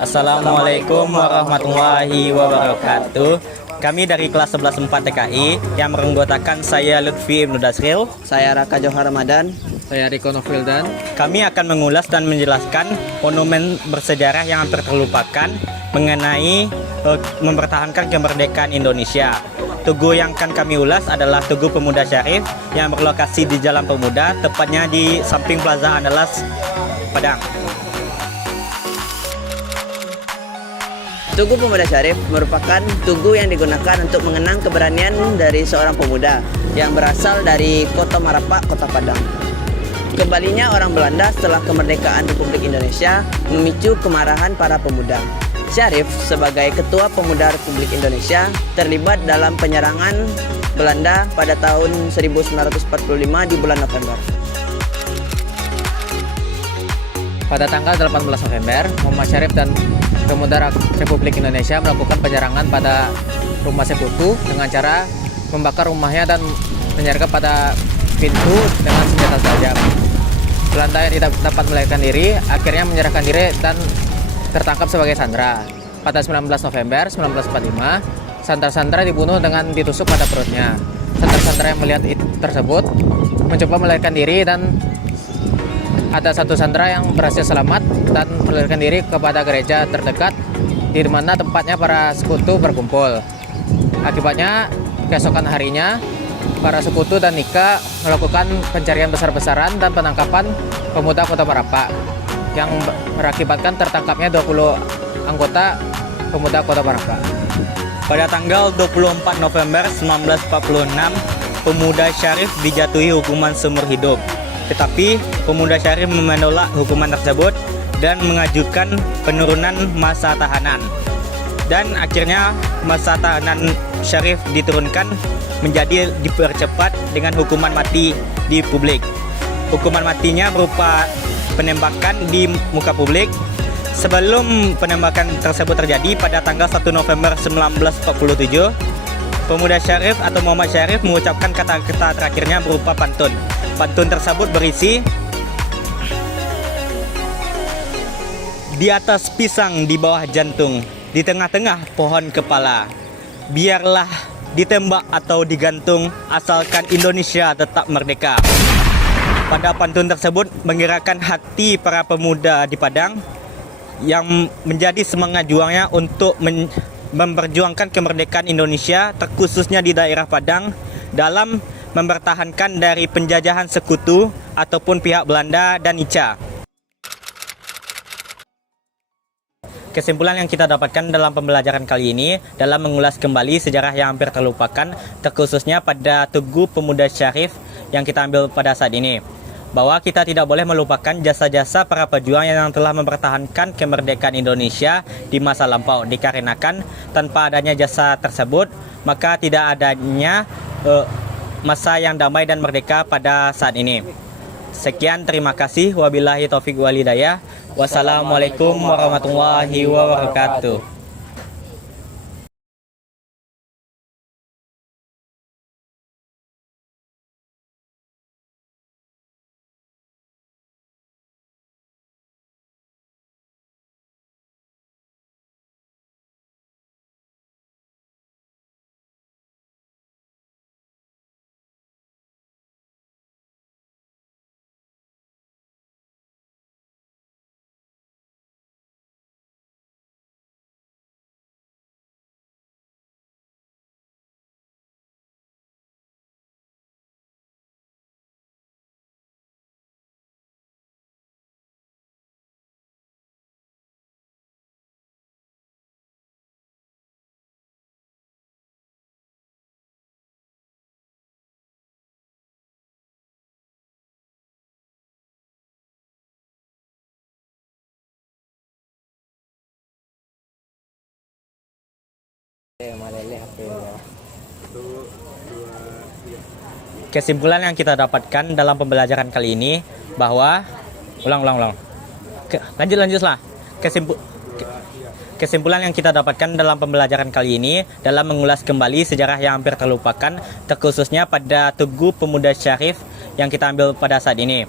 Assalamualaikum warahmatullahi wabarakatuh. Kami dari kelas 11 4 TKI yang menganggotakan saya Lutfi Ibnu Dasril, Saya Raka Johar Ramadan. Saya Riko Novildan. kami akan mengulas dan menjelaskan monumen bersejarah yang hampir terlupakan mengenai mempertahankan kemerdekaan Indonesia. Tugu yang akan kami ulas adalah Tugu Pemuda Syarif yang berlokasi di Jalan Pemuda, tepatnya di samping Plaza Andalas, Padang. Tugu Pemuda Syarif merupakan tugu yang digunakan untuk mengenang keberanian dari seorang pemuda yang berasal dari Kota Marapak, Kota Padang. Kembalinya orang Belanda setelah kemerdekaan Republik Indonesia memicu kemarahan para pemuda. Syarif sebagai Ketua Pemuda Republik Indonesia terlibat dalam penyerangan Belanda pada tahun 1945 di bulan November. Pada tanggal 18 November, Muhammad Syarif dan Pemuda Republik Indonesia melakukan penyerangan pada rumah Sekutu dengan cara membakar rumahnya dan menyergap pada pintu dengan senjata tajam. Belanda yang tidak dapat melarikan diri akhirnya menyerahkan diri dan tertangkap sebagai sandera. Pada 19 November 1945, sandera-sandera dibunuh dengan ditusuk pada perutnya. Sandera-sandera yang melihat itu tersebut mencoba melarikan diri dan ada satu sandera yang berhasil selamat dan melarikan diri kepada gereja terdekat di mana tempatnya para sekutu berkumpul. Akibatnya, keesokan harinya para sekutu dan Nika melakukan pencarian besar-besaran dan penangkapan pemuda Kota Marapak yang berakibatkan tertangkapnya 20 anggota pemuda Kota Marapak. Pada tanggal 24 November 1946, Pemuda Syarif dijatuhi hukuman seumur hidup. Tetapi Pemuda Syarif menolak hukuman tersebut dan mengajukan penurunan masa tahanan. Dan akhirnya masa tahanan Syarif diturunkan menjadi dipercepat dengan hukuman mati di publik. Hukuman matinya berupa penembakan di muka publik. Sebelum penembakan tersebut terjadi pada tanggal 1 November 1947, Pemuda Syarif atau Muhammad Syarif mengucapkan kata-kata terakhirnya berupa pantun. Pantun tersebut berisi, di atas pisang di bawah jantung, di tengah-tengah pohon kepala, biarlah ditembak atau digantung, asalkan Indonesia tetap merdeka. Pada pantun tersebut menggerakkan hati para pemuda di Padang yang menjadi semangat juangnya untuk memperjuangkan kemerdekaan Indonesia, terkhususnya di daerah Padang, dalam mempertahankan dari penjajahan sekutu ataupun pihak Belanda dan Ica. Kesimpulan yang kita dapatkan dalam pembelajaran kali ini dalam mengulas kembali sejarah yang hampir terlupakan, terkhususnya pada Tugu Pemuda Syarif yang kita ambil pada saat ini, bahwa kita tidak boleh melupakan jasa-jasa para pejuang yang telah mempertahankan kemerdekaan Indonesia di masa lampau, dikarenakan tanpa adanya jasa tersebut maka tidak adanya masa yang damai dan merdeka pada saat ini. Sekian, terima kasih. Wabillahi taufik wal hidayah. Wassalamualaikum warahmatullahi wabarakatuh. Kesimpulan yang kita dapatkan dalam pembelajaran kali ini bahwa lanjutlah. Kesimpulan yang kita dapatkan dalam pembelajaran kali ini dalam mengulas kembali sejarah yang hampir terlupakan, terkhususnya pada Tugu Pemuda Syarif yang kita ambil pada saat ini,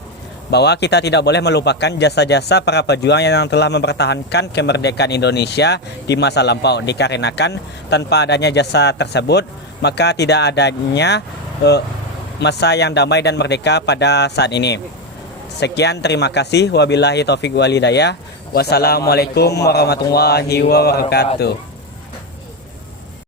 bahwa kita tidak boleh melupakan jasa-jasa para pejuang yang telah mempertahankan kemerdekaan Indonesia di masa lampau, dikarenakan tanpa adanya jasa tersebut maka tidak adanya masa yang damai dan merdeka pada saat ini. Sekian, terima kasih. Wabillahi taufik walhidayah. Wassalamualaikum warahmatullahi wabarakatuh.